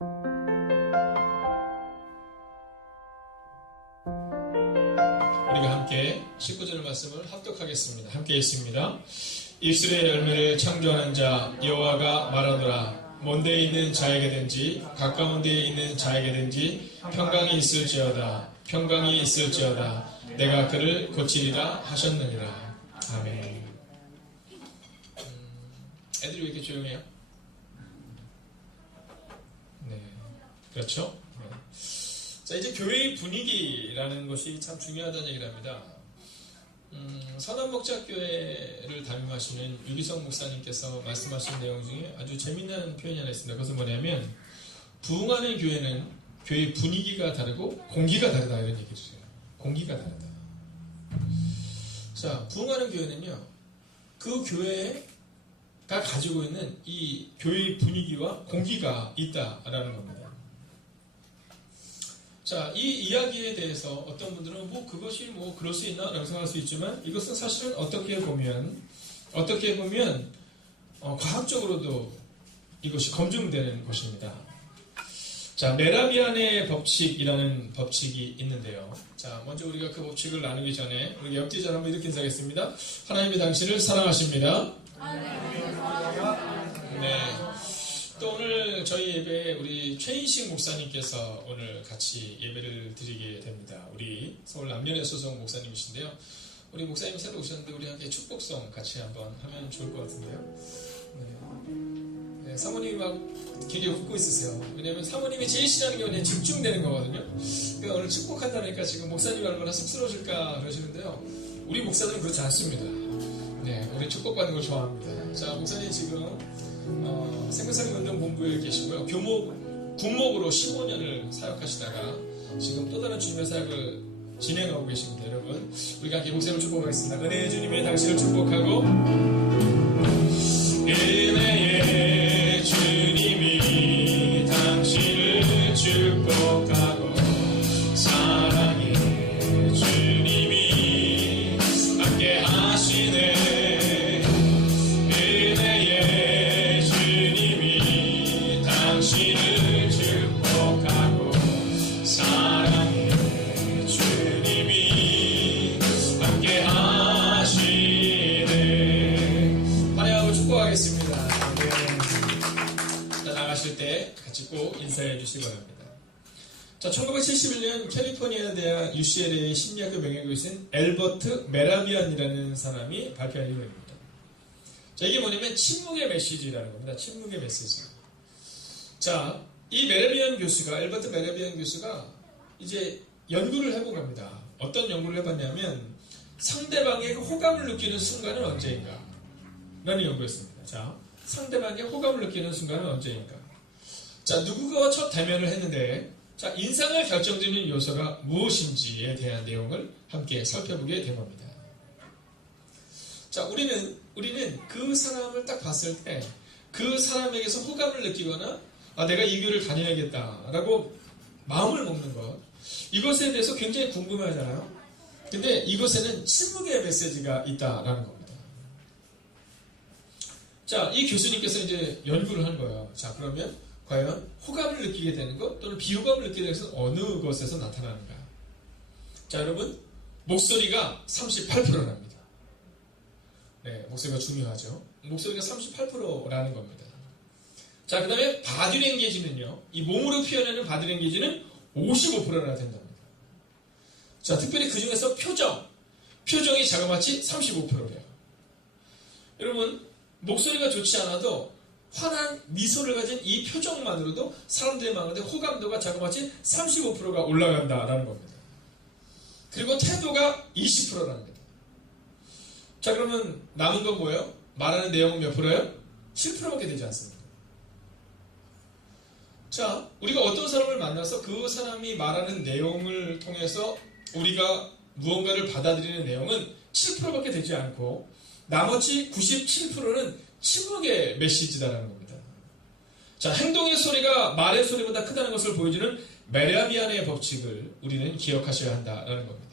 우리가 함께 19절 말씀을 합독하겠습니다. 함께 읽습니다. 입술의 열매를 창조하는 자 여호와가 말하노라. 먼 데에 있는 자에게든지 가까운 데에 있는 자에게든지 평강이 있을지어다 내가 그를 고치리라 하셨느니라. 아멘. 애들이 왜 이렇게 조용해요? 네, 그렇죠? 네. 자, 이제 교회의 분위기라는 것이 참 중요하다는 얘기를 합니다. 선한목자교회를 담임하시는 유기성 목사님께서 말씀하신 내용 중에 아주 재미난 표현이 하나 있습니다. 그것은 뭐냐면 부흥하는 교회는 교회의 분위기가 다르고 공기가 다르다 이런 얘기를 해요. 공기가 다르다. 자, 부흥하는 교회는요, 그 교회가 가지고 있는 이 교회의 분위기와 공기가 있다라는 겁니다. 자, 이 이야기에 대해서 어떤 분들은 그것이 그럴 수 있나? 라고 생각할 수 있지만 이것은 사실은 어떻게 보면 과학적으로도 이것이 검증되는 것입니다. 자, 메라비안의 법칙이라는 법칙이 있는데요. 자, 먼저 우리가 그 법칙을 나누기 전에 우리 옆뒤 잘 한번 이렇게 인사하겠습니다. 하나님이 당신을 사랑하십니다. 네. 또 오늘 저희 예배에 우리 최인식 목사님께서 오늘 같이 예배를 드리게 됩니다. 우리 서울 남년의 소속 목사님이신데요. 우리 목사님이 새로 오셨는데 우리 함께 축복송 같이 한번 하면 좋을 것 같은데요. 네, 사모님이 막 굉장히 웃고 있으세요. 왜냐면 사모님이 제일 싫어하는 게 그냥 집중되는 거거든요. 그러니까 오늘 축복한다니까 지금 목사님이 얼마나 쑥스러우실까 그러시는데요. 우리 목사들은 그렇지 않습니다. 네, 우리 축복받는 걸 좋아합니다. 자, 목사님 지금 생명사역운동본부에 계시고요. 군목으로 15년을 사역하시다가 지금 또 다른 주님의 사역을 진행하고 계십니다. 여러분, 우리가 함께 목사님을 축복하겠습니다. 은혜의 주님의 당신을 축복하고, 은혜의 주님이 당신을 축복하고, 사랑의 주님이 함께 하시네. 당신을 축복하고 사랑의 주님이 함께 하시네. 환영하고 축복하겠습니다. 네. 자, 나가실 때 같이 꼭 인사해 주시기 바랍니다. 자, 1971년 캘리포니아 대학 UCLA의 심리학교 명예교수인 엘버트 메라비안이라는 사람이 발표한 이론입니다. 자, 이게 뭐냐면 침묵의 메시지라는 겁니다. 침묵의 메시지. 자, 이 엘버트 메라비안 교수가 이제 연구를 해본 겁니다. 어떤 연구를 해봤냐면 상대방의 호감을 느끼는 순간은 언제인가? 라는 연구였습니다. 자, 상대방의 호감을 느끼는 순간은 언제인가? 자, 누구와 첫 대면을 했는데, 자, 인상을 결정짓는 요소가 무엇인지에 대한 내용을 함께 살펴보게 된 겁니다. 자, 우리는 그 사람을 딱 봤을 때 그 사람에게서 호감을 느끼거나 내가 이 교회를 다녀야겠다라고 마음을 먹는 것, 이것에 대해서 굉장히 궁금해하잖아요. 근데 이것에는 침묵의 메시지가 있다라는 겁니다. 자, 이 교수님께서 이제 연구를 한 거예요. 자, 그러면 과연 호감을 느끼게 되는 것 또는 비호감을 느끼게 되는 것은 어느 것에서 나타나는가? 자, 여러분, 목소리가 38%랍니다. 네, 목소리가 중요하죠. 목소리가 38%라는 겁니다. 자, 그 다음에 바디랭귀지는요, 이 몸으로 표현하는 바디랭귀지는 55%나 된답니다. 자, 특별히 그 중에서 표정이 자그마치 35%래요. 여러분, 목소리가 좋지 않아도 환한 미소를 가진 이 표정만으로도 사람들의 마음에 호감도가 자그마치 35%가 올라간다라는 겁니다. 그리고 태도가 20%랍니다. 자, 그러면 남은 건 뭐예요? 말하는 내용은 몇 프로예요? 7%밖에 되지 않습니다. 자, 우리가 어떤 사람을 만나서 그 사람이 말하는 내용을 통해서 우리가 무언가를 받아들이는 내용은 7%밖에 되지 않고 나머지 97%는 침묵의 메시지다라는 겁니다. 자, 행동의 소리가 말의 소리보다 크다는 것을 보여주는 메라비안의 법칙을 우리는 기억하셔야 한다라는 겁니다.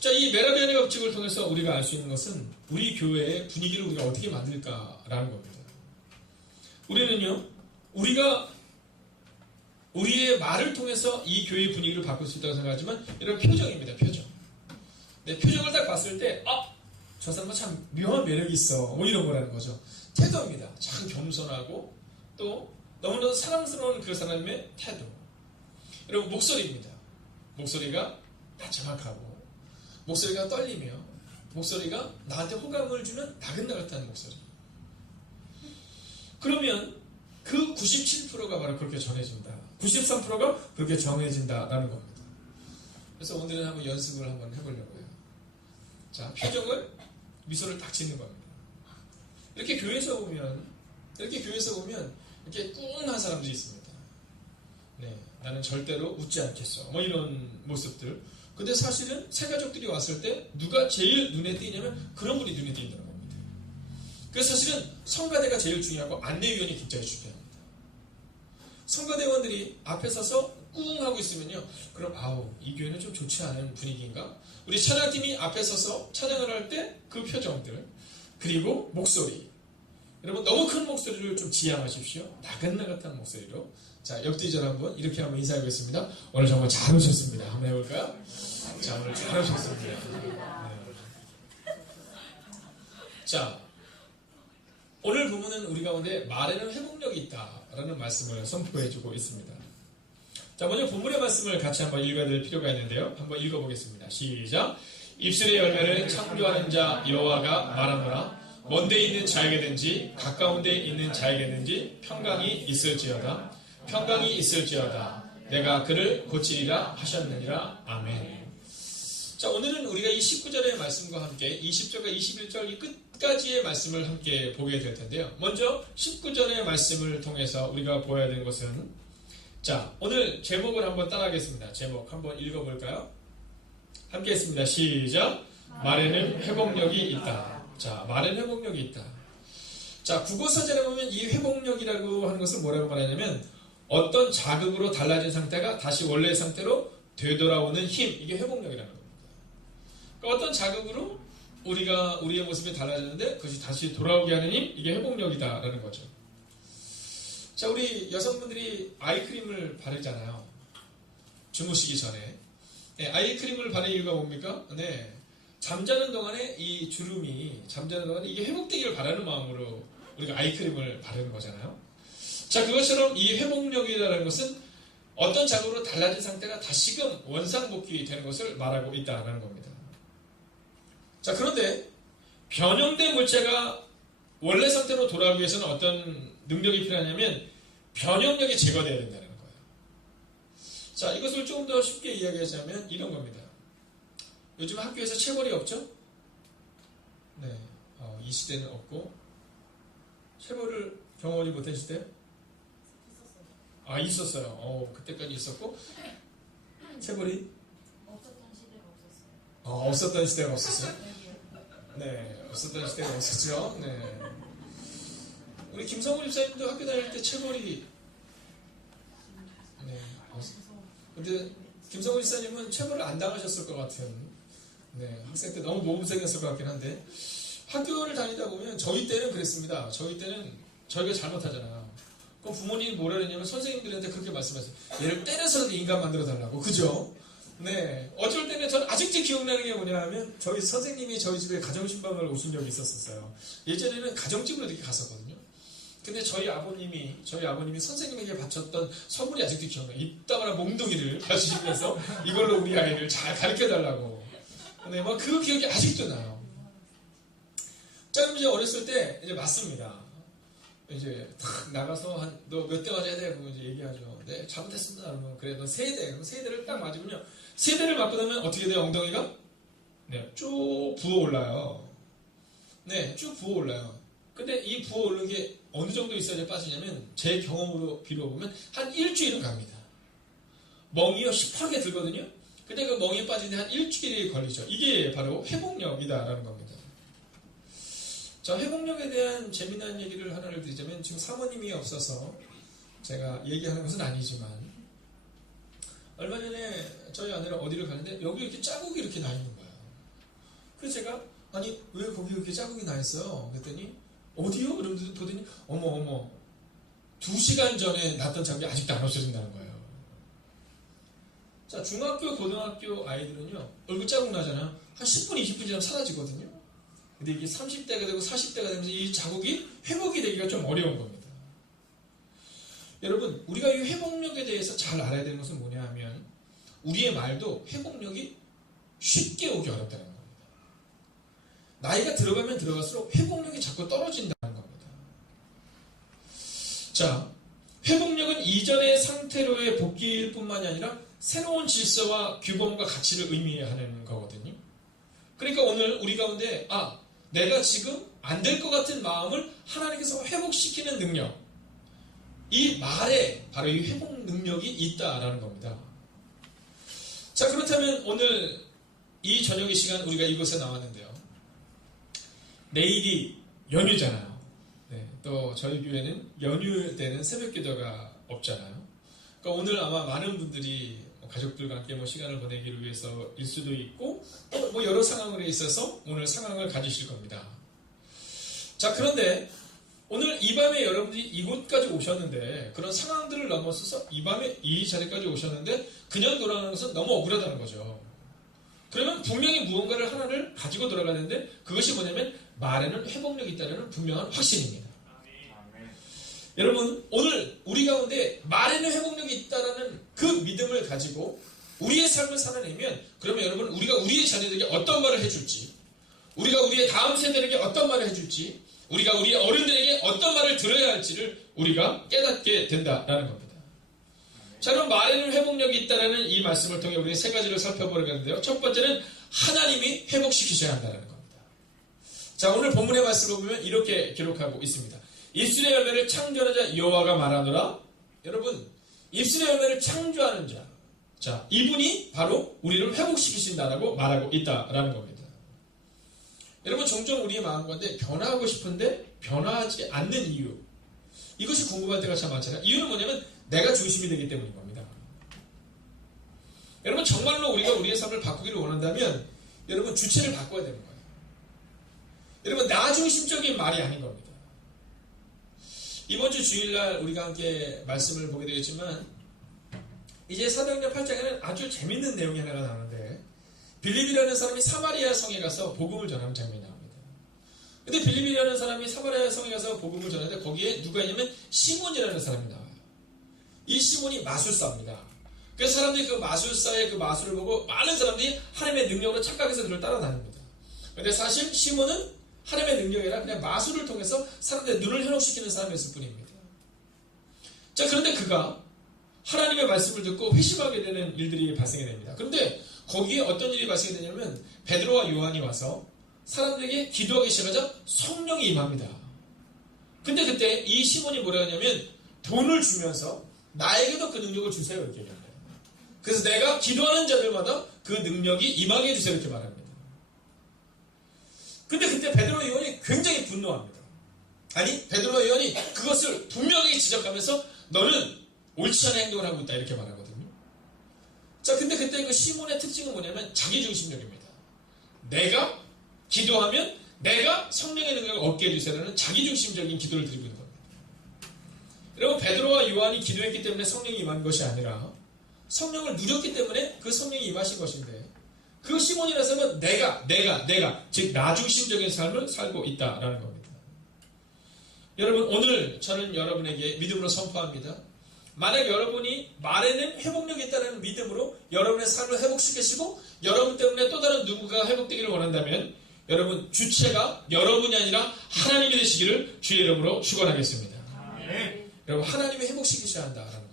자, 이 메라비안의 법칙을 통해서 우리가 알 수 있는 것은 우리 교회의 분위기를 우리가 어떻게 만들까라는 겁니다. 우리는요, 우리가 우리의 말을 통해서 이 교회의 분위기를 바꿀 수 있다고 생각하지만 이런 표정입니다. 표정. 네, 표정을 딱 봤을 때 저 사람은 참 묘한 매력이 있어. 뭐 이런 거라는 거죠. 태도입니다. 참 겸손하고 또 너무나도 사랑스러운 그 사람의 태도. 여러분 목소리입니다. 목소리가 나지막하고 목소리가 떨리며 목소리가 나한테 호감을 주는 나긋나긋한 목소리. 그러면 그 97%가 바로 그렇게 전해진다. 93%가 그렇게 정해진다라는 겁니다. 그래서 오늘은 한번 연습을 한번 해보려고요. 자, 표정을 미소를 딱 짓는 겁니다. 이렇게 교회에서 보면 이렇게 꿍한 사람들이 있습니다. 네, 나는 절대로 웃지 않겠어. 뭐 이런 모습들. 근데 사실은 새 가족들이 왔을 때 누가 제일 눈에 띄냐면 그런 분이 눈에 띄는 겁니다. 그래서 사실은 성가대가 제일 중요하고 안내위원이 굉장히 중요합니다. 성가대원들이 앞에 서서 꿍 하고 있으면요. 그럼 이 교회는 좀 좋지 않은 분위기인가? 우리 찬양팀이 앞에 서서 찬양을 할 때 그 표정들 그리고 목소리 여러분 너무 큰 목소리를 좀 지양하십시오. 나긋나긋한 목소리로 자 옆뒤절 한번 이렇게 한번 인사해보겠습니다. 오늘 정말 잘 오셨습니다. 한번 해볼까요? 자 오늘 잘 오셨습니다. 네. 자 오늘 부분은 우리 가운데 말에는 회복력이 있다라는 말씀을 선포해주고 있습니다. 자, 먼저 본문의 말씀을 같이 한번 읽어야 될 필요가 있는데요. 한번 읽어보겠습니다. 시작. 입술의 열매를 창조하는 자 여호와가 말하노라. 먼데 있는 자에게든지 가까운 데 있는 자에게든지 평강이 있을지어다. 평강이 있을지어다. 내가 그를 고치리라 하셨느니라. 아멘. 자, 오늘은 우리가 이 19절의 말씀과 함께 20절과 21절 이 끝까지의 말씀을 함께 보게 될 텐데요. 먼저 19절의 말씀을 통해서 우리가 보아야 되는 것은 자, 오늘 제목을 한번 따라하겠습니다. 제목 한번 읽어볼까요? 함께 했습니다. 시작. 말에는 회복력이 있다. 자, 말에는 회복력이 있다. 자, 국어사전에 보면 이 회복력이라고 하는 것을 뭐라고 말하냐면 어떤 자극으로 달라진 상태가 다시 원래의 상태로 되돌아오는 힘. 이게 회복력이라는 겁니다. 그러니까 어떤 자극으로 우리의 모습이 달라졌는데 그것이 다시 돌아오게 하는 힘. 이게 회복력이다라는 거죠. 자, 우리 여성분들이 아이크림을 바르잖아요. 주무시기 전에. 네, 아이크림을 바르는 이유가 뭡니까? 네. 잠자는 동안에 이 주름이, 잠자는 동안에 이게 회복되기를 바라는 마음으로 우리가 아이크림을 바르는 거잖아요. 자, 그것처럼 이 회복력이라는 것은 어떤 자극으로 달라진 상태가 다시금 원상복귀 되는 것을 말하고 있다는 겁니다. 자, 그런데 변형된 물체가 원래 상태로 돌아오기 위해서는 어떤 능력이 필요하냐면 변형력이 제거되어야 된다는 거예요. 자, 이것을 조금 더 쉽게 이야기하자면 이런 겁니다. 요즘 학교에서 체벌이 없죠? 네, 이 시대는 없고 체벌을 경험하지 못하실 때요? 있었어요. 그때까지 있었고 체벌이? 없었던 시대가 없었어요. 없었던 시대가 없었어요? 네, 없었던 시대가 없었죠. 네. 우리 김성훈 집사님도 학교 다닐 때 체벌이 네. 근데 김성훈 집사님은 체벌을 안 당하셨을 것 같은 네, 학생 때 너무 모범생이었을 것 같긴 한데 학교를 다니다 보면 저희 때는 그랬습니다. 저희 때는 저희가 잘못하잖아요. 그럼 부모님이 뭐라 그랬냐면 선생님들한테 그렇게 말씀하세요. 얘를 때려서라도 인간 만들어 달라고. 그죠? 네. 어쩔 때는 저는 아직도 기억나는 게 뭐냐 하면 저희 선생님이 저희 집에 가정신방을 오신 적이 있었어요. 예전에는 가정집으로 이렇게 갔었거든요. 근데 저희 아버님이 선생님에게 바쳤던 선물이 아직도 기억나요. 이따가라 몽둥이를 가지시면서 이걸로 우리 아이를 잘 가르쳐달라고. 네, 그 기억이 아직도 나요. 자, 그럼 이제 어렸을 때 이제 맞습니다. 이제 탁 나가서 너 몇 대 맞아야 돼? 그러면 이제 얘기하죠. 네, 잘못했습니다. 그러면 그래, 너 세 대. 그럼 세 대를 딱 맞으면요. 세 대를 맞고 나면 어떻게 돼요, 엉덩이가? 네, 쭉 부어올라요. 네, 쭉 부어올라요. 근데 이 부어오르는 게 어느 정도 있어야 빠지냐면 제 경험으로 비춰보면 한 일주일은 갑니다. 멍이요, 힙하게 들거든요. 근데 그 멍이 빠지는데 한 일주일이 걸리죠. 이게 바로 회복력이다라는 겁니다. 자, 회복력에 대한 재미난 얘기를 하나를 드리자면 지금 사모님이 없어서 제가 얘기하는 것은 아니지만 얼마 전에 저희 아내랑 어디를 가는데 여기 이렇게 자국이 이렇게 나 있는 거예요. 그래서 제가 아니 왜 거기 이렇게 자국이 나 있어요? 그랬더니 어디요? 이러면서 보더니 어머 2시간 전에 났던 장기 아직도 안 없어진다는 거예요. 자, 중학교, 고등학교 아이들은요, 얼굴 자국 나잖아요. 한 10분, 20분 지나면 사라지거든요. 근데 이게 30대가 되고 40대가 되면서 이 자국이 회복이 되기가 좀 어려운 겁니다. 여러분, 우리가 이 회복력에 대해서 잘 알아야 되는 것은 뭐냐 하면, 우리의 말도 회복력이 쉽게 오기 어렵다는 겁니다. 나이가 들어가면 들어갈수록 회복력이 자꾸 떨어진다는 겁니다. 자, 회복력은 이전의 상태로의 복귀일 뿐만이 아니라 새로운 질서와 규범과 가치를 의미하는 거거든요. 그러니까 오늘 우리 가운데 내가 지금 안 될 것 같은 마음을 하나님께서 회복시키는 능력, 이 말에 바로 이 회복 능력이 있다라는 겁니다. 자, 그렇다면 오늘 이 저녁의 시간 우리가 이곳에 나왔는데요. 내일이 연휴잖아요. 네, 또 저희 교회는 연휴 때는 새벽 기도가 없잖아요. 그러니까 오늘 아마 많은 분들이 가족들과 함께 시간을 보내기를 위해서일 수도 있고 또 여러 상황으로 있어서 오늘 상황을 가지실 겁니다. 자, 그런데 오늘 이 밤에 여러분들이 이곳까지 오셨는데 그런 상황들을 넘어서서 이 밤에 이 자리까지 오셨는데 그냥 돌아가는 것은 너무 억울하다는 거죠. 그러면 분명히 무언가를 하나를 가지고 돌아가는데 그것이 뭐냐면 말에는 회복력이 있다는 분명한 확신입니다. 여러분, 오늘 우리 가운데 말에는 회복력이 있다는 그 믿음을 가지고 우리의 삶을 살아내면 그러면 여러분 우리가 우리의 자녀들에게 어떤 말을 해줄지, 우리가 우리의 다음 세대에게 어떤 말을 해줄지, 우리가 우리 어른들에게 어떤 말을 들어야 할지를 우리가 깨닫게 된다라는 겁니다. 자, 그럼 말에는 회복력이 있다는 이 말씀을 통해 우리 세 가지를 살펴보려는데요. 첫 번째는 하나님이 회복시키셔야 한다는 겁니다. 자, 오늘 본문의 말씀을 보면 이렇게 기록하고 있습니다. 입술의 열매를 창조하는 자 여호와가 말하노라. 여러분, 입술의 열매를 창조하는 자, 자, 이분이 바로 우리를 회복시키신다라고 말하고 있다라는 겁니다. 여러분, 종종 우리의 마음 가운데 변화하고 싶은데 변화하지 않는 이유, 이것이 궁금할 때가 참 많잖아요. 이유는 뭐냐면 내가 중심이 되기 때문인 겁니다. 여러분, 정말로 우리가 우리의 삶을 바꾸기를 원한다면 여러분 주체를 바꿔야 되는 거예요. 여러분, 나 중심적인 말이 아닌 겁니다. 이번 주 주일날 우리가 함께 말씀을 보게 되겠지만 이제 사도행전 8장에는 아주 재밌는 내용이 하나가 나오는데 빌립이라는 사람이 사마리아 성에 가서 복음을 전하는 장면이 나옵니다. 근데 빌립이라는 사람이 사마리아 성에 가서 복음을 전하는데 거기에 누가 있냐면 시몬이라는 사람이 나와요. 이 시몬이 마술사입니다. 그래서 사람들이 그 마술사의 그 마술을 보고 많은 사람들이 하나님의 능력으로 착각해서 그를 따라다닙니다. 근데 사실 시몬은 하나님의 능력이 아니라 그냥 마술을 통해서 사람들의 눈을 현혹시키는 사람이었을 뿐입니다. 자, 그런데 그가 하나님의 말씀을 듣고 회심하게 되는 일들이 발생이 됩니다. 그런데 거기에 어떤 일이 발생이 되냐면 베드로와 요한이 와서 사람들에게 기도하기 시작하자 성령이 임합니다. 근데 그때 이 시몬이 뭐라 하냐면 돈을 주면서 나에게도 그 능력을 주세요 이렇게 얘기합니다. 그래서 내가 기도하는 자들마다 그 능력이 임하게 해주세요 이렇게 말합니다. 근데 그때 베드로와 요한이 굉장히 분노합니다. 아니, 베드로와 요한이 그것을 분명히 지적하면서 너는 옳지 않은 행동을 하고 있다 이렇게 말하거든요. 자, 근데 그때 그 시몬의 특징은 뭐냐면 자기중심적입니다. 내가 기도하면 내가 성령의 능력을 얻게 해주세요라는 자기중심적인 기도를 드리고 있는 겁니다. 여러분, 베드로와 요한이 기도했기 때문에 성령이 임한 것이 아니라 성령을 누렸기 때문에 그 성령이 임하신 것인데 그 시몬이라는 사람은 내가 즉 나중심적인 삶을 살고 있다라는 겁니다. 여러분, 오늘 저는 여러분에게 믿음으로 선포합니다. 만약 여러분이 말에는 회복력이 있다는 믿음으로 여러분의 삶을 회복시키시고 여러분 때문에 또 다른 누군가가 회복되기를 원한다면 여러분 주체가 여러분이 아니라 하나님이 되시기를 주의 이름으로 축원하겠습니다. 여러분, 하나님이 회복시키셔야 한다라는 겁니다.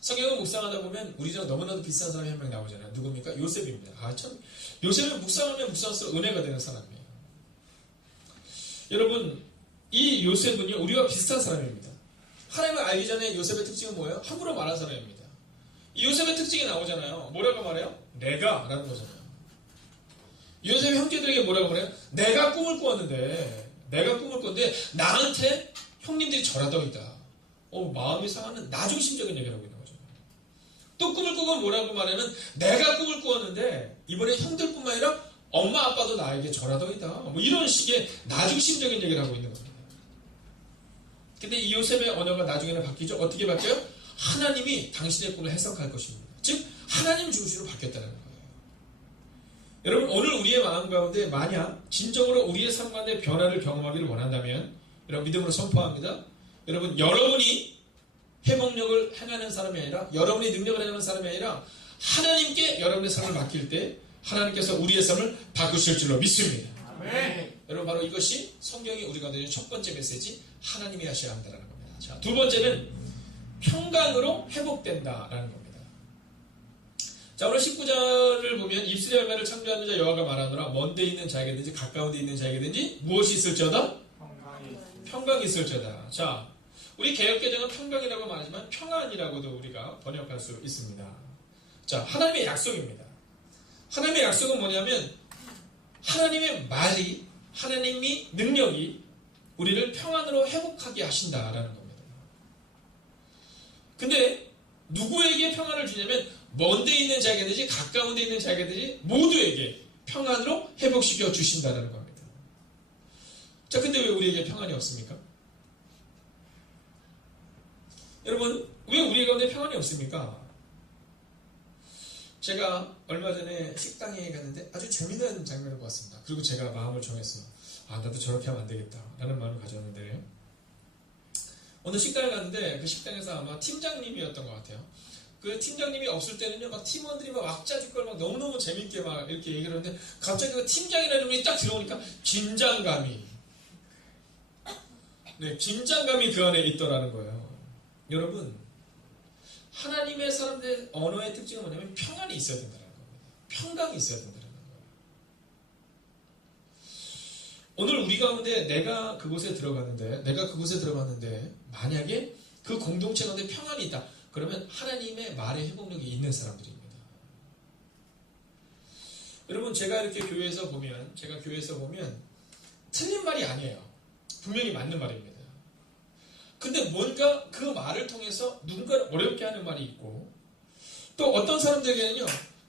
성경을 묵상하다 보면 우리처럼 너무나도 비싼 사람이 한 명 나오잖아요. 누굽니까? 요셉입니다. 참 요셉을 묵상하면 묵상할수록 은혜가 되는 사람이에요. 여러분, 이 요셉은요 우리와 비슷한 사람입니다. 하나님을 알기 전에 요셉의 특징은 뭐예요? 함부로 말한 사람입니다. 이 요셉의 특징이 나오잖아요. 뭐라고 말해요? 내가 라는 거잖아요. 요셉의 형제들에게 뭐라고 말해요? 내가 꿈을 꾸었는데 나한테 형님들이 절하다고 있다. 마음이 상하는 나중심적인 얘기를 하고 있는 거죠. 또 꿈을 꾸고 뭐라고 말하면 내가 꿈을 꾸었는데 이번에 형들뿐만 아니라 엄마 아빠도 나에게 절하다고 있다. 이런 식의 나중심적인 얘기를 하고 있는 겁니다. 근데 이 요셉의 언어가 나중에는 바뀌죠. 어떻게 바뀌어요? 하나님이 당신의 꿈을 해석할 것입니다. 즉 하나님 중심으로 바뀌었다는 거예요. 여러분 오늘 우리의 마음 가운데 만약 진정으로 우리의 삶 가운데 변화를 경험하기를 원한다면 여러분 믿음으로 선포합니다. 여러분 여러분이 회복력을 행하는 사람이 아니라 여러분이 능력을 행하는 사람이 아니라 하나님께 여러분의 삶을 맡길 때 하나님께서 우리의 삶을 바꾸실 줄로 믿습니다. 아멘. 여러분 바로 이것이 성경이 우리가 드리는 첫 번째 메시지 하나님이 하셔야 한다는 겁니다. 자, 두 번째는 평강으로 회복된다라는 겁니다. 자 오늘 19절을 보면 입술의 열매를 창조하는 자 여호와가 말하노라 먼 데 있는 자에게든지 가까운 데 있는 자에게든지 무엇이 있을지어다? 평강이 있을지어다. 자 우리 개역개정은 평강이라고 말하지만 평안이라고도 우리가 번역할 수 있습니다. 자 하나님의 약속입니다. 하나님의 약속은 뭐냐면 하나님의 말이 하나님이 능력이 우리를 평안으로 회복하게 하신다라는 겁니다. 근데 누구에게 평안을 주냐면 먼 데 있는 자에게든지 가까운 데 있는 자에게든지 모두에게 평안으로 회복시켜 주신다는 겁니다. 자 근데 왜 우리에게 평안이 없습니까? 여러분 왜 우리 가운데 평안이 없습니까? 제가 얼마 전에 식당에 갔는데 아주 재미난 장면을 봤습니다. 그리고 제가 마음을 정했어요. 아 나도 저렇게 하면 안 되겠다 라는 마음을 가졌는데 어느 식당에 갔는데 그 식당에서 아마 팀장님이었던 것 같아요. 그 팀장님이 없을 때는요 막 팀원들이 막 왁자지껄 막 너무너무 재밌게 막 이렇게 얘기를 하는데 갑자기 그 팀장이라는 분이 딱 들어오니까 긴장감이 그 안에 있더라는 거예요. 여러분 하나님의 사람들의 언어의 특징은 뭐냐면 평안이 있어야 된다는 겁니다. 평강이 있어야 된다는 거예요. 오늘 우리 가운데 내가 그곳에 들어갔는데 만약에 그 공동체 가운데 평안이 있다. 그러면 하나님의 말의 회복력이 있는 사람들입니다. 여러분 제가 교회에서 보면 틀린 말이 아니에요. 분명히 맞는 말입니다. 근데 뭔가 그 말을 통해서 누군가를 어렵게 하는 말이 있고 또 어떤 사람들에게는요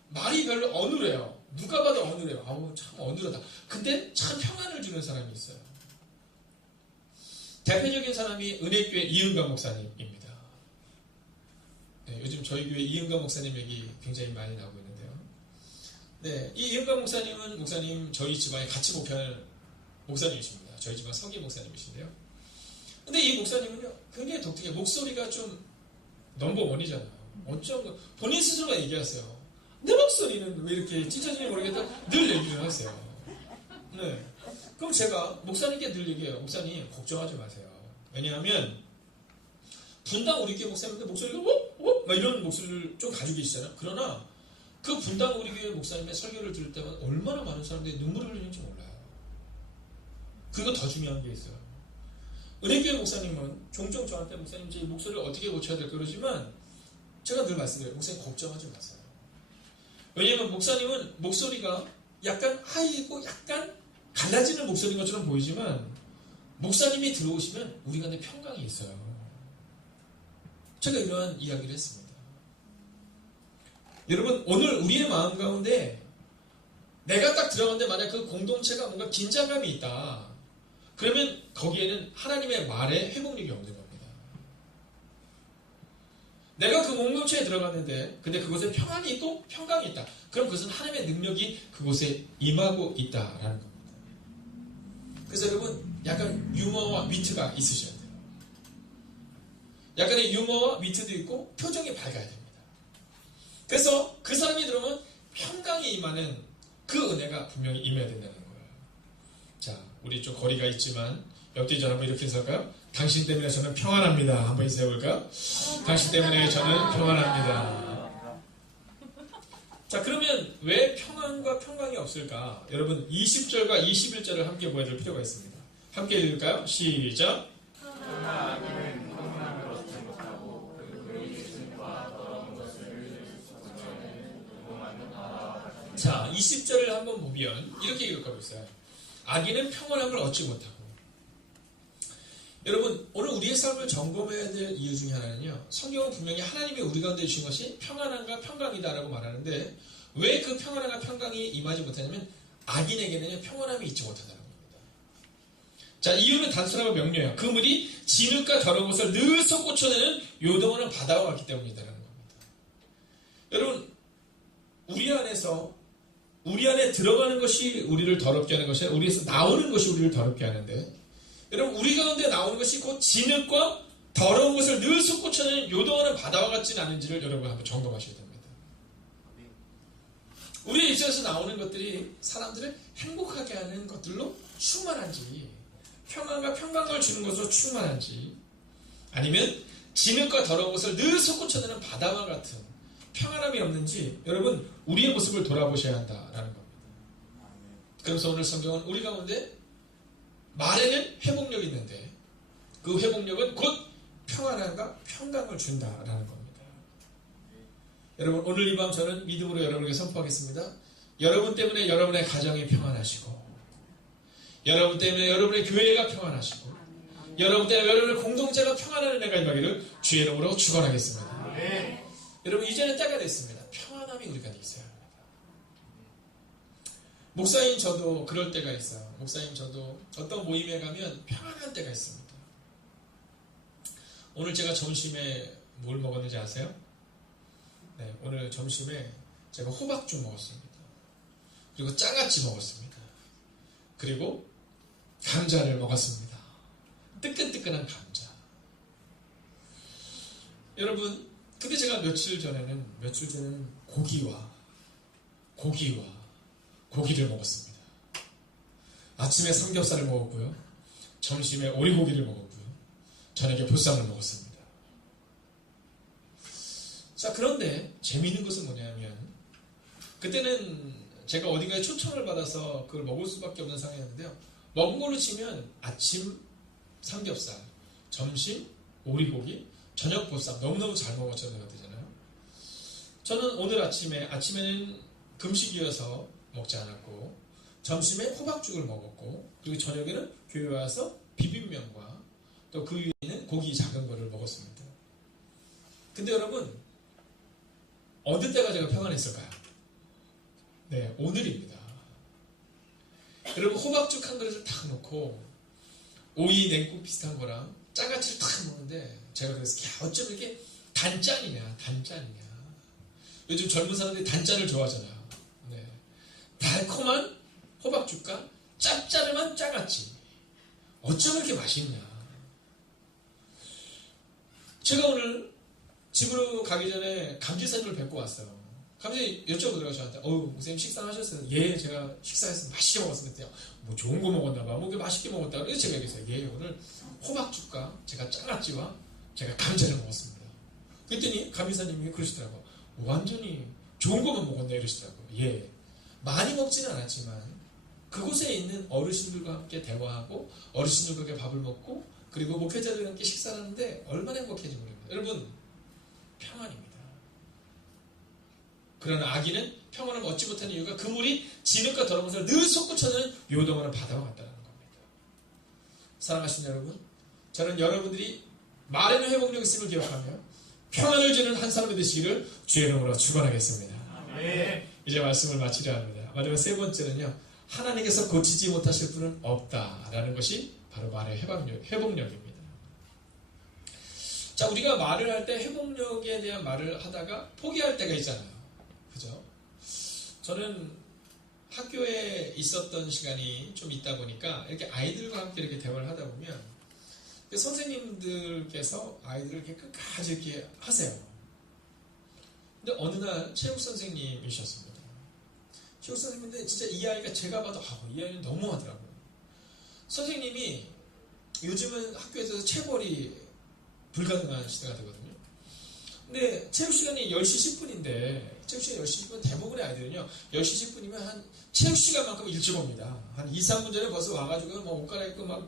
말이 별로 어눌해요. 누가 봐도 어눌해요. 아우 참 어눌하다. 근데 참 평안을 주는 사람이 있어요. 대표적인 사람이 은혜교회 이은가 목사님입니다. 네, 요즘 저희 교회 이은가 목사님 얘기 굉장히 많이 나오고 있는데요. 네, 이 이은가 목사님 저희 집안에 같이 목회하는 목사님이십니다. 저희 집안 서기 목사님이신데요. 근데 이 목사님은요 굉장히 독특해요. 목소리가 좀 넘버원이잖아요. 어쩜 본인 스스로가 얘기하세요. 내 목소리는 왜 이렇게 찢어지는지 모르겠다 늘 얘기를 하세요. 네. 그럼 제가 목사님께 늘 얘기해요. 목사님 걱정하지 마세요. 왜냐하면 분당 우리 교회 목사님인데 목소리가 막 이런 목소리를 좀 가지고 계시잖아요. 그러나 그 분당 우리 교회 목사님의 설교를 들을 때마다 얼마나 많은 사람들이 눈물을 흘리는지 몰라요. 그리고 더 중요한 게 있어요. 은혜교회 목사님은 종종 저한테 목사님 제 목소리를 어떻게 고쳐야 될까 그러지만 제가 늘 말씀드려요. 목사님 걱정하지 마세요. 왜냐하면 목사님은 목소리가 약간 하이고 약간 갈라지는 목소리인 것처럼 보이지만 목사님이 들어오시면 우리 간에 평강이 있어요. 제가 이러한 이야기를 했습니다. 여러분 오늘 우리의 마음 가운데 내가 딱 들어갔는데 만약 그 공동체가 뭔가 긴장감이 있다. 그러면 거기에는 하나님의 말에 회복력이 없는 겁니다. 내가 그 공동체에 들어갔는데 근데 그곳에 평안이 있고 평강이 있다. 그럼 그것은 하나님의 능력이 그곳에 임하고 있다라는 겁니다. 그래서 여러분 약간 유머와 위트가 있으셔야 돼요. 약간의 유머와 위트도 있고 표정이 밝아야 됩니다. 그래서 그 사람이 들어오면 평강이 임하는 그 은혜가 분명히 임해야 된다는 거예요. 자, 우리 좀 거리가 있지만 옆뒤 전 한번 이렇게 해서할까요? 당신 때문에 저는 평안합니다. 한번 인사해볼까요? 당신 때문에 저는 평안합니다. 자, 그러면 왜 평안과 평강이 없을까? 여러분 20절과 21절을 함께 보여줄 필요가 있습니다. 함께 읽을까요? 시작. 자, 20절을 한번 보면 이렇게 기록하고 있어요. 악인은 평안함을 얻지 못하고. 여러분 오늘 우리의 삶을 점검해야 될 이유 중에 하나는요. 성경은 분명히 하나님이 우리 가운데 주신 것이 평안함과 평강이다라고 말하는데 왜 그 평안함과 평강이 임하지 못하냐면 악인에게는요 평안함이 있지 못하다는 겁니다. 자, 이유는 단순하고 명료해요. 그물이 진흙과 더러운 것을 늘 솟구쳐내는 요동하는 바다와 같기 때문이라는 겁니다. 여러분, 우리 안에 들어가는 것이 우리를 더럽게 하는 것이 아니라 우리에서 나오는 것이 우리를 더럽게 하는데, 여러분, 우리 가운데 나오는 것이 곧 진흙과 더러운 것을 늘 솟구쳐내는 요동하는 바다와 같지는 않은지를 여러분 한번 점검하셔야 됩니다. 우리의 입장에서 나오는 것들이 사람들을 행복하게 하는 것들로 충만한지, 평안과 평강을 주는 것으로 충만한지, 아니면 진흙과 더러운 것을 늘 솟구쳐내는 바다와 같은 평안함이 없는지 여러분 우리의 모습을 돌아보셔야 한다라는 겁니다. 그래서 오늘 성경은 우리 가운데 말에는 회복력이 있는데 그 회복력은 곧 평안함과 평강을 준다라는 겁니다. 여러분, 오늘 이 밤 저는 믿음으로 여러분에게 선포하겠습니다. 여러분 때문에 여러분의 가정이 평안하시고, 여러분 때문에 여러분의 교회가 평안하시고, 여러분 때문에 여러분의 공동체가 평안한 은혜가 임하기를 주의 이름으로 축원하겠습니다. 여러분, 이제는 때가 됐습니다. 평안함이 우리가 있어야 합니다. 목사님 저도 그럴 때가 있어요. 목사님 저도 어떤 모임에 가면 평안한 때가 있습니다. 오늘 제가 점심에 뭘 먹었는지 아세요? 네, 오늘 점심에 제가 호박죽 먹었습니다. 그리고 장아찌 먹었습니다. 그리고 감자를 먹었습니다. 뜨끈뜨끈한 감자. 여러분, 근데 제가 며칠 전에는 고기를 먹었습니다. 아침에 삼겹살을 먹었고요. 점심에 오리고기를 먹었고요. 저녁에 보쌈을 먹었습니다. 자, 그런데 재미있는 것은 뭐냐면 그때는 제가 어딘가에 초청을 받아서 그걸 먹을 수밖에 없는 상황이었는데요. 먹은 걸로 치면 아침 삼겹살, 점심 오리고기, 저녁 보쌈 너무너무 잘 먹었잖아요. 저는 오늘 아침에는 금식이어서 먹지 않았고, 점심에 호박죽을 먹었고, 그리고 저녁에는 교회 와서 비빔면과 또 그 위에는 고기 작은 거를 먹었습니다. 근데 여러분, 어느 때가 제가 평안했을까요? 네, 오늘입니다. 여러분, 호박죽 한 그릇을 탁 넣고 오이 냉국 비슷한 거랑 장아찌를 탁 먹는데 제가 그래서 야, 어쩜 이렇게 단짠이냐. 요즘 젊은 사람들이 단짠을 좋아하잖아요. 네. 달콤한 호박죽과 짭짤한 장아찌. 어쩜 이렇게 맛있냐. 제가 오늘 집으로 가기 전에 감지사님을 뵙고 왔어요. 감지사님 여쭤보더라고요, 저한테. 목사님 식사하셨어요? 예, 제가 식사했어요. 맛있게 먹었습니다. 뭐 좋은 거 먹었나봐. 뭐 맛있게 먹었다. 그래서 제가 얘기했어요. 예, 오늘 호박죽과 제가 장아찌와 제가 감자를 먹었습니다. 그랬더니 감지사님이 그러시더라고요. 완전히 좋은 것만 먹었네 이러시더라고요. 예, 많이 먹지는 않았지만 그곳에 있는 어르신들과 함께 대화하고 어르신들과 함께 밥을 먹고 그리고 목회자들과 함께 식사를 하는데 얼마나 행복해진지 모릅니다. 여러분, 평안입니다. 그러나 악인은 평안을 얻지 못하는 이유가 그물이 진흙과 더러운 것을 늘 솟구쳐내는 요동하는 바다와 같다는 겁니다. 사랑하시는 여러분, 저는 여러분들이 말에는 회복력 있음을 기억하며 평안을 주는 한 사람이 되시기를 주의 이름으로 축원하겠습니다. 이제 말씀을 마치려 합니다. 마지막 세 번째는요, 하나님께서 고치지 못하실 분은 없다라는 것이 바로 말의 회복력입니다. 자, 우리가 말을 할 때 회복력에 대한 말을 하다가 포기할 때가 있잖아요. 그죠? 저는 학교에 있었던 시간이 좀 있다 보니까 이렇게 아이들과 함께 이렇게 대화를 하다 보면 선생님들께서 아이들을 이렇게 끝까지 이렇게 하세요. 근데 어느 날 체육 선생님이셨습니다. 체육 선생님인데 진짜 이 아이가 제가 봐도 이 아이는 너무하더라고요. 선생님이 요즘은 학교에서 체벌이 불가능한 시대가 되거든요. 근데 체육 시간이 10시 10분인데 체육 시간 10시 10분 대부분의 아이들은요 10시 10분이면 한 체육 시간만큼 일찍 옵니다. 한 2, 3분 전에 벌써 와가지고 뭐 옷 갈아입고 막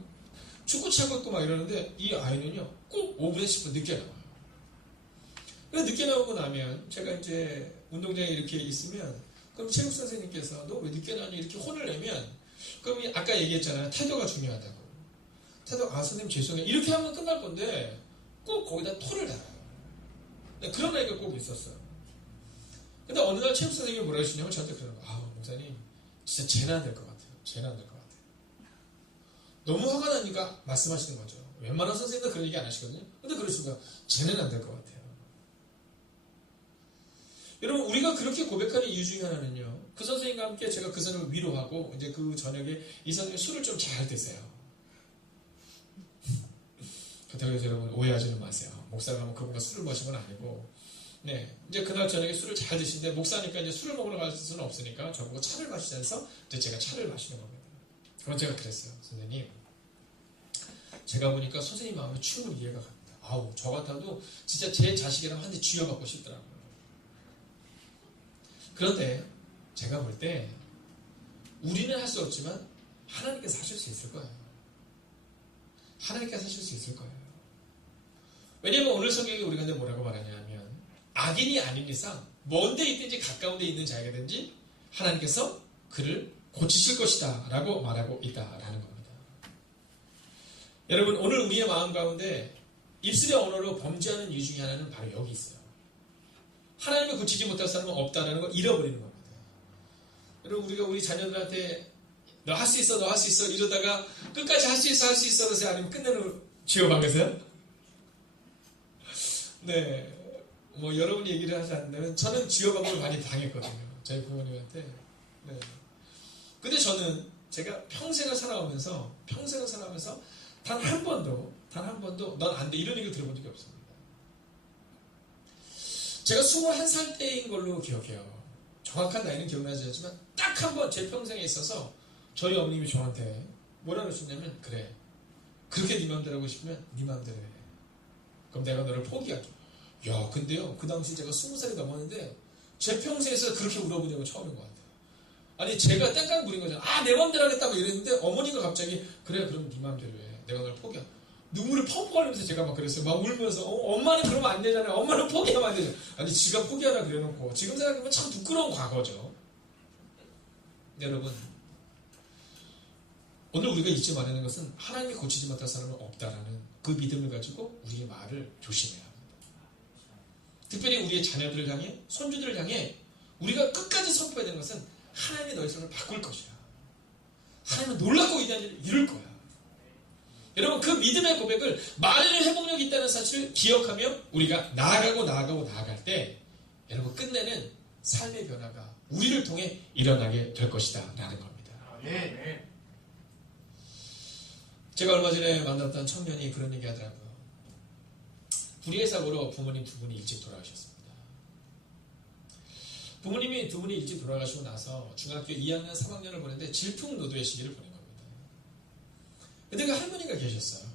축구 차고 있고 막 이러는데 이 아이는요 꼭 5분에 10분 늦게 나와요. 그래서 늦게 나오고 나면 제가 이제 운동장에 이렇게 있으면 그럼 체육 선생님께서 너 왜 늦게 나니 이렇게 혼을 내면 그럼 아까 얘기했잖아요. 태도가 중요하다고. 태도 선생님 죄송해요. 이렇게 하면 끝날 건데 꼭 거기다 토를 달아요. 그런 아이가 꼭 있었어요. 근데 어느 날 체육 선생님이 뭐라 하시냐면 저한테 그러는 거예요. 목사님 진짜 재난 될 것 같아요. 재난 될 것 같아요. 너무 화가 나니까 말씀하시는 거죠. 웬만한 선생님도 그런 얘기 안 하시거든요. 근데 그러시니까 쟤는 안 될 것 같아요. 여러분, 우리가 그렇게 고백하는 이유 중에 하나는요, 그 선생님과 함께 제가 그 선생님을 위로하고 이제 그 저녁에 이 선생님이 술을 좀 잘 드세요. 그렇다고 해서 여러분 오해하지는 마세요. 목사가 하면 그분과 술을 마신 건 아니고, 네, 이제 그날 저녁에 술을 잘 드시는데 목사니까 이제 술을 먹으러 갈 수는 없으니까 저보고 차를 마시자면서 이제 제가 차를 마시는 겁니다. 그럼 제가 그랬어요. 선생님, 제가 보니까 선생님 마음이 충분히 이해가 갑니다. 아우, 저 같아도 진짜 제 자식이랑 한 대 쥐어받고 싶더라고요. 그런데 제가 볼 때 우리는 할 수 없지만 하나님께서 하실 수 있을 거예요. 하나님께서 하실 수 있을 거예요. 왜냐하면 오늘 성경에 우리가 뭐라고 말하냐면, 악인이 아닌 이상 먼 데 있든지 가까운 데 있는 자에게든지 하나님께서 그를 고치실 것이다 라고 말하고 있다라는 겁니다. 여러분, 오늘 우리의 마음 가운데 입술의 언어로 범죄하는 이유 중에 하나는 바로 여기 있어요. 하나님을 고치지 못할 사람은 없다라는 걸 잃어버리는 겁니다. 여러분, 우리가 우리 자녀들한테 너 할 수 있어, 너 할 수 있어 이러다가 끝까지 할 수 있어, 할 수 있어 그러세요? 아니면 끝내는 쥐어박으세요? 네, 뭐 여러분이 얘기를 하지 않는다면 저는 쥐어박음을 많이 당했거든요. 저희 부모님한테. 네. 근데 저는 제가 평생을 살아오면서 단 한 번도 넌 안 돼 이런 얘기를 들어본 적이 없습니다. 제가 21살 때인 걸로 기억해요. 정확한 나이는 기억나지 않지만 딱 한 번 제 평생에 있어서 저희 어머님이 저한테 뭐라 그러셨냐면, 그래, 그렇게 네 마음대로 하고 싶으면 네 마음대로 해. 그럼 내가 너를 포기할게. 야, 근데요, 그 당시 제가 20살이 넘었는데 제 평생에서 그렇게 울어본 적은 처음인 것 같아요. 아니, 제가 땡깡 부린 거잖아요. 아, 내 마음대로 하겠다고 이랬는데 어머니가 갑자기 그래, 그럼 네 마음대로 해. 내가 널 포기할게. 눈물을 펑펑 흘리면서 제가 막 그랬어요. 막 울면서 엄마는 그러면 안 되잖아요. 엄마는 포기하면 안 되죠. 아니, 지가 포기하라 그래놓고 지금 생각해보면 참 부끄러운 과거죠. 여러분, 오늘 우리가 잊지 말라는 것은 하나님이 고치지 못할 사람은 없다라는 그 믿음을 가지고 우리의 말을 조심해야 합니다. 특별히 우리의 자녀들을 향해, 손주들을 향해 우리가 끝까지 선포해야 되는 것은 하나님이 너희 삶을 바꿀 것이야. 하나님은 놀랍고 위대한 일을 이룰 거야. 여러분, 그 믿음의 고백을 말에는 회복력이 있다는 사실을 기억하며 우리가 나아갈 때 여러분, 끝내는 삶의 변화가 우리를 통해 일어나게 될 것이다 라는 겁니다. 네. 제가 얼마 전에 만났던 청년이 그런 얘기 하더라고요. 불의의 사고로 부모님 두 분이 일찍 돌아가셨습니다. 부모님이 두 분이 일찍 돌아가시고 나서 중학교 2학년, 3학년을 보냈는데 질풍노도의 시기를 보낸 겁니다. 근데 그 할머니가 계셨어요.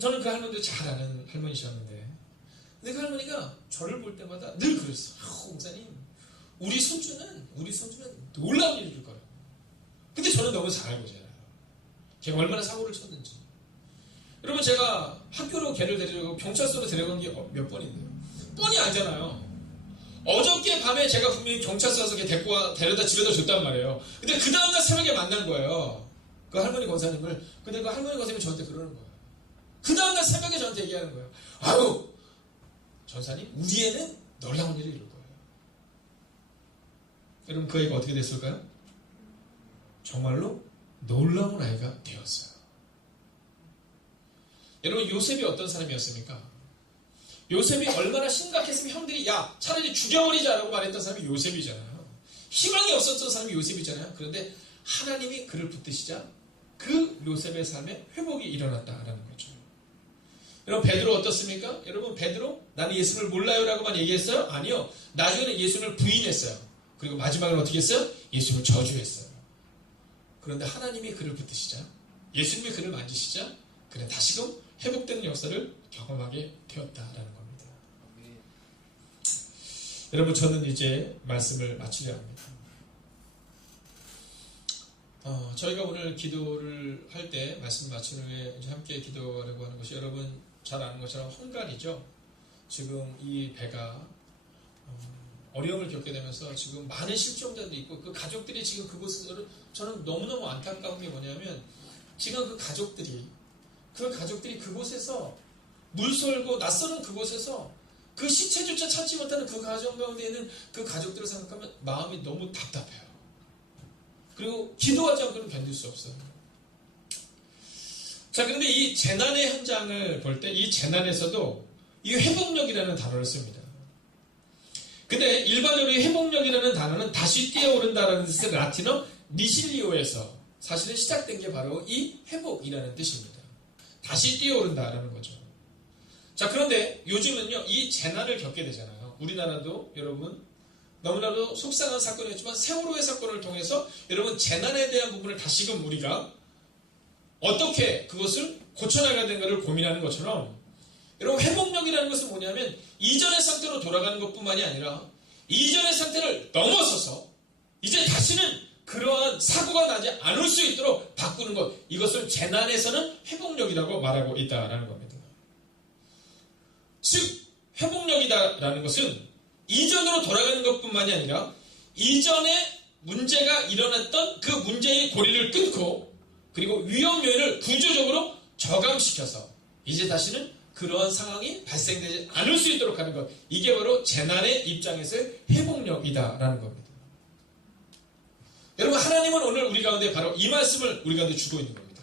저는 그 할머니도 잘 아는 할머니셨는데, 근데 그 할머니가 저를 볼 때마다 늘 그랬어요. 목사님, 우리 손주는 놀라운 일을 줄 거라고. 근데 저는 너무 잘 알고 있잖아요. 걔가 얼마나 사고를 쳤는지. 여러분, 제가 학교로 걔를 데려가고 경찰서로 데려간 게 몇 번인데요. 뻔히 알잖아요. 어저께 밤에 제가 분명히 경찰서 와서 걔 데려다 집에다 줬단 말이에요. 근데 그 다음날 새벽에 만난 거예요. 그 할머니 권사님을. 근데 그 할머니 권사님이 저한테 그러는 거예요. 그 다음날 새벽에 저한테 얘기하는 거예요. 아유, 전사님, 우리 애는 놀라운 일을 이룰 거예요. 여러분, 그 애가 어떻게 됐을까요? 정말로 놀라운 아이가 되었어요. 여러분, 요셉이 어떤 사람이었습니까? 요셉이 얼마나 심각했으면 형들이 야, 차라리 죽여버리자라고 말했던 사람이 요셉이잖아요. 희망이 없었던 사람이 요셉이잖아요. 그런데 하나님이 그를 붙드시자 그 요셉의 삶에 회복이 일어났다라는 거죠. 여러분, 베드로 어떻습니까? 여러분, 베드로 나는 예수를 몰라요라고만 얘기했어요? 아니요. 나중에는 예수를 부인했어요. 그리고 마지막으로 어떻게 했어요? 예수를 저주했어요. 그런데 하나님이 그를 붙드시자, 예수님이 그를 만지시자 그는 다시금 회복되는 역사를 경험하게 되었다라는 겁니다. 여러분, 저는 이제 말씀을 마치려 합니다. 저희가 오늘 기도를 할 때 말씀 마친 후에 이제 함께 기도하려고 하는 것이, 여러분 잘 아는 것처럼 헝가리죠. 지금 이 배가 어려움을 겪게 되면서 지금 많은 실종자도 있고, 그 가족들이 지금 그곳에서, 저는 너무너무 안타까운 게 뭐냐면, 지금 그 가족들이 그곳에서 물설고 낯설은 그곳에서 그 시체조차 찾지 못하는 그 가정 가운데 있는 그 가족들을 생각하면 마음이 너무 답답해요. 그리고 기도하지 않고는 견딜 수 없어요. 자, 그런데 이 재난의 현장을 볼 때 이 재난에서도 이 회복력이라는 단어를 씁니다. 근데 일반적으로 이 회복력이라는 단어는 다시 뛰어오른다라는 뜻의 라틴어 리실리오에서 사실은 시작된 게 바로 이 회복이라는 뜻입니다. 다시 뛰어오른다라는 거죠. 자, 그런데 요즘은요, 이 재난을 겪게 되잖아요. 우리나라도 여러분 너무나도 속상한 사건이었지만 세월호의 사건을 통해서 여러분 재난에 대한 부분을 다시금 우리가 어떻게 그것을 고쳐나가야 되는가를 고민하는 것처럼 여러분 회복력이라는 것은 뭐냐면 이전의 상태로 돌아가는 것뿐만이 아니라 이전의 상태를 넘어서서 이제 다시는 그러한 사고가 나지 않을 수 있도록 바꾸는 것, 이것을 재난에서는 회복력이라고 말하고 있다는 겁니다. 즉 회복력이다라는 것은 이전으로 돌아가는 것뿐만이 아니라 이전에 문제가 일어났던 그 문제의 고리를 끊고 그리고 위험 요인을 구조적으로 저감시켜서 이제 다시는 그러한 상황이 발생되지 않을 수 있도록 하는 것, 이게 바로 재난의 입장에서의 회복력이다라는 겁니다. 여러분, 하나님은 오늘 우리 가운데 바로 이 말씀을 우리 가운데 주고 있는 겁니다.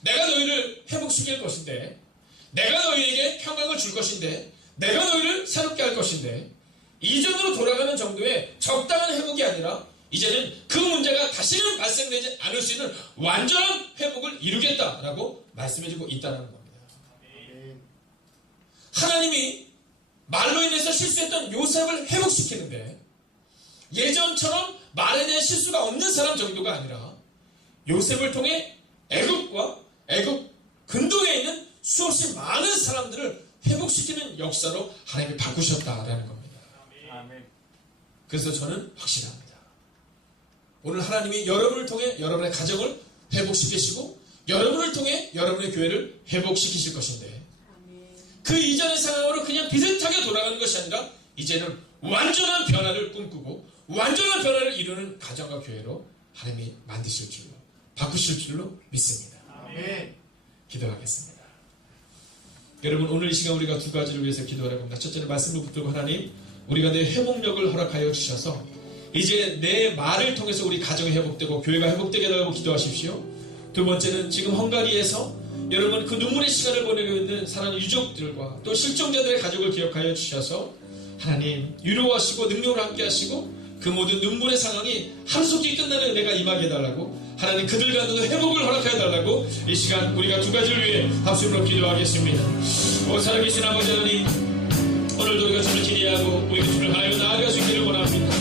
내가 너희를 회복시킬 것인데, 내가 너희에게 평강을 줄 것인데, 내가 너희를 새롭게 할 것인데, 이전으로 돌아가는 정도의 적당한 회복이 아니라 이제는 그 문제가 다시는 발생되지 않을 수 있는 완전한 회복을 이루겠다라고 말씀해주고 있다는 겁니다. 하나님이 말로 인해서 실수했던 요셉을 회복시키는데 예전처럼 말에 대한 실수가 없는 사람 정도가 아니라 요셉을 통해 애굽과 애굽 근동에 있는 수없이 많은 사람들을 회복시키는 역사로 하나님이 바꾸셨다라는 겁니다. 그래서 저는 확신합니다. 오늘 하나님이 여러분을 통해 여러분의 가정을 회복시키시고 여러분을 통해 여러분의 교회를 회복시키실 것인데 그 이전의 상황으로 그냥 비슷하게 돌아가는 것이 아니라 이제는 완전한 변화를 꿈꾸고 완전한 변화를 이루는 가정과 교회로 하나님이 만드실 줄로 바꾸실 줄로 믿습니다. 아멘. 기도하겠습니다. 여러분, 오늘 이 시간 우리가 두 가지를 위해서 기도하려고 합니다. 첫째는 말씀을 붙들고 하나님, 우리가 내 회복력을 허락하여 주셔서 이제 내 말을 통해서 우리 가정이 회복되고 교회가 회복되게 해달라고 기도하십시오. 두 번째는 지금 헝가리에서 여러분 그 눈물의 시간을 보내고 있는 사랑하는 유족들과 또 실종자들의 가족을 기억하여 주셔서 하나님 위로하시고 능력을 함께 하시고 그 모든 눈물의 상황이 하루속히 끝나는 은혜가 임하게 해달라고 하나님 그들 가운데도 회복을 허락하여 달라고 이 시간 우리가 두 가지를 위해 합심으로 기도하겠습니다. 오 살아계신 아버지 하나님, 오늘도 우리가 주를 기대하고 우리가 주를 하여 나아갈 수 있기를 원합니다.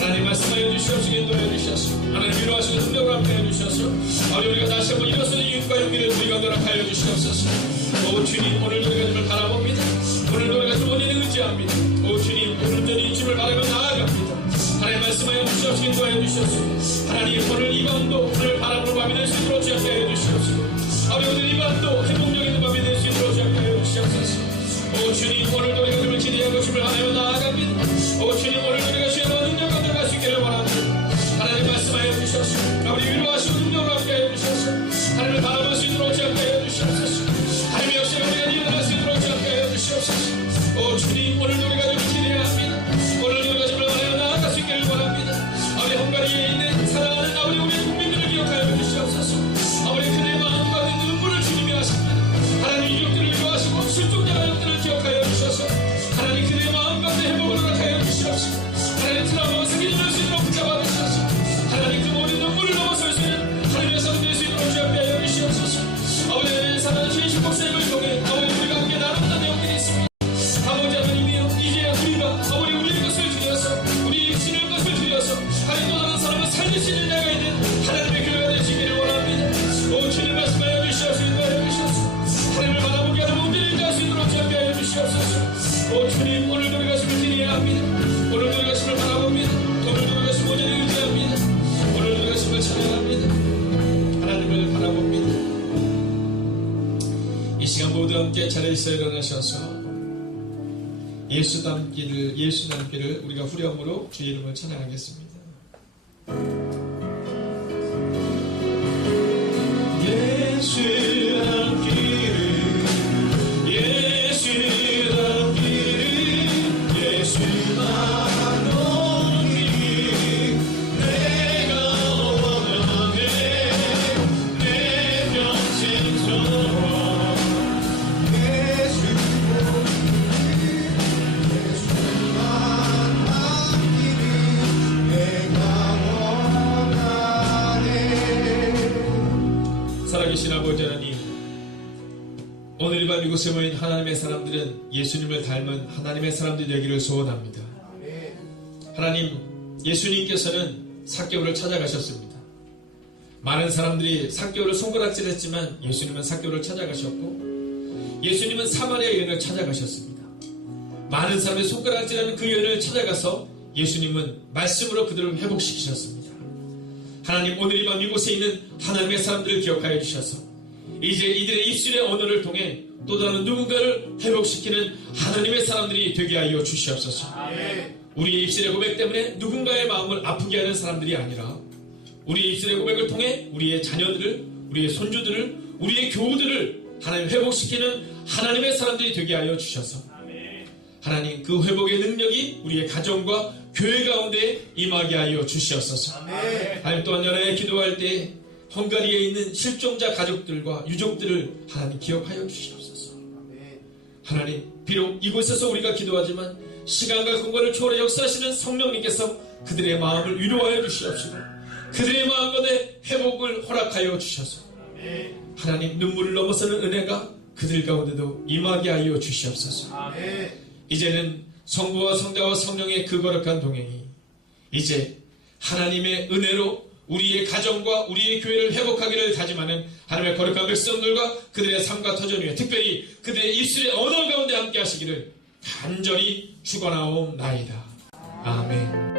하나님 말씀하여 주시옵시고 인도하여 주셔서 하나님 위로하시고 능력을 함께 하여 주셔서 아버지 우리가 다시 한번 일어서는 이웃과 용기를 우리 가운데 허락하여 주시옵소서. 오 주님, 오늘도 우리가 주를 바라봅니다. 오늘도 우리가 주 원인을 의지합니다. 오 주님, 온전히 주를 바라며 나아갑니다. 하나님 말씀하여 주시옵시고 인도하여 주시옵소서. 하나님 오늘 이 밤도 오늘 바람으로 밤이 될 수 있도록 주옵게 하여 주시옵소서. 아버지 오늘 이 밤도 회복력 있는 밤이 될 수 있도록 주옵게 하여 주시옵소서. 오 주님, 오늘도 우리가 주를 기대하고 주를 하나여 나아갑니다. 오 주님, 오늘도 우리가 주의 능력 가운데 갈 수 있기를 원합니다. 하나님 말씀하여 주시옵소서. 아버지 위로하시고 능력을 함께 하여 주시옵소서. 하나님을 바라볼 수 있도록 주옵게 하여 주시옵소서. 하나님 역시 우리가 일어날 수 있도록 주옵게 하여 주시옵소서. 오 주님, 오늘도 우리가 주를 기대합니다. 오늘도 우리가 주를 하나여 나아갈 수 있기를 원합니다. 아버지 헝가리에 있는 사랑하는 아버지 우리 국민들을 기억하여 주시옵소서. 아버지 그들의 마음 가운데 눈물을 주님이 하십니다. 하나님 유족들을 위로하시고 실종자 가족들을 기억하여 주셔서 하나님 그들의 마음 가운데 회복을 허락하여 주시옵시고 하나님 트라우마가 생기지 않을 수 있도록 붙잡아 주셔서 하나님 그 모든 눈물을 넘어설 수 있는 하나님의 사람 될 수 있도록 주옵게 하여 주시옵소서. 아버지 사랑하는 주의 축복사역을 통해 아버지 우리가 함께 나눠보는 내용들이 있습니다. 아버지 하나님이여, 이제야 우리가 아버지 우리의 것을 드려서 우리 육신의 것을 드려서 하나님 또 다른 사람을 살릴 수 있는 자가 있는 하나님의 교회가 되시기를 원합니다. 오 주님 말씀하여 주시옵소서. 인도하여 주시옵소서. 하나님을 바라보게 하는 문제를 인도할 수 있도록 주옵게 하여 주시옵소서. 오 주님, 오늘도 우리가 주를 기대해야 합니다. 오늘도 우리가 주를 바라봅니다. 오늘도 우리가 주 모델을 의지합니다. 오늘도 우리가 주를 찬양합니다. 하나님을 바라봅니다. 이 시간 모두 함께 자리에서 일어나셔서 예수 남기를 우리가 후렴으로 주의 이름을 찬양하겠습니다. 예수 남기를 예수 남기를 예수 남기를 내가 원하네 내 평생 이곳에 모인 하나님의 사람들은 예수님을 닮은 하나님의 사람들이 되기를 소원합니다. 하나님, 예수님께서는 삭개오를 찾아가셨습니다. 많은 사람들이 삭개오를 손가락질했지만 예수님은 삭개오를 찾아가셨고, 예수님은 사마리아 여인을 찾아가셨습니다. 많은 사람들이 손가락질하는 그 여인을 찾아가서 예수님은 말씀으로 그들을 회복시키셨습니다. 하나님, 오늘 이 밤 이곳에 있는 하나님의 사람들을 기억하여 주셔서 이제 이들의 입술의 언어를 통해 또 다른 누군가를 회복시키는 하나님의 사람들이 되게 하여 주시옵소서. 우리의 입술의 고백 때문에 누군가의 마음을 아프게 하는 사람들이 아니라 우리의 입술의 고백을 통해 우리의 자녀들을, 우리의 손주들을, 우리의 교우들을 하나님 회복시키는 하나님의 사람들이 되게 하여 주셔서 하나님, 그 회복의 능력이 우리의 가정과 교회 가운데 임하게 하여 주시옵소서. 하나님, 또한 연하에 기도할 때 헝가리에 있는 실종자 가족들과 유족들을 하나님 기억하여 주시옵소서. 하나님, 비록 이곳에서 우리가 기도하지만 시간과 공간을 초월해 역사하시는 성령님께서 그들의 마음을 위로하여 주시옵시고 그들의 마음 가운데 회복을 허락하여 주셔서 하나님, 눈물을 넘어서는 은혜가 그들 가운데도 임하게 하여 주시옵소서. 이제는 성부와 성자와 성령의 그 거룩한 동행이 이제 하나님의 은혜로 우리의 가정과 우리의 교회를 회복하기를 다짐하는 하나님의 거룩한 백성들과 그들의 삶과 터전 위에 특별히 그들의 입술의 언어 가운데 함께 하시기를 간절히 축원하옵나이다. 아멘.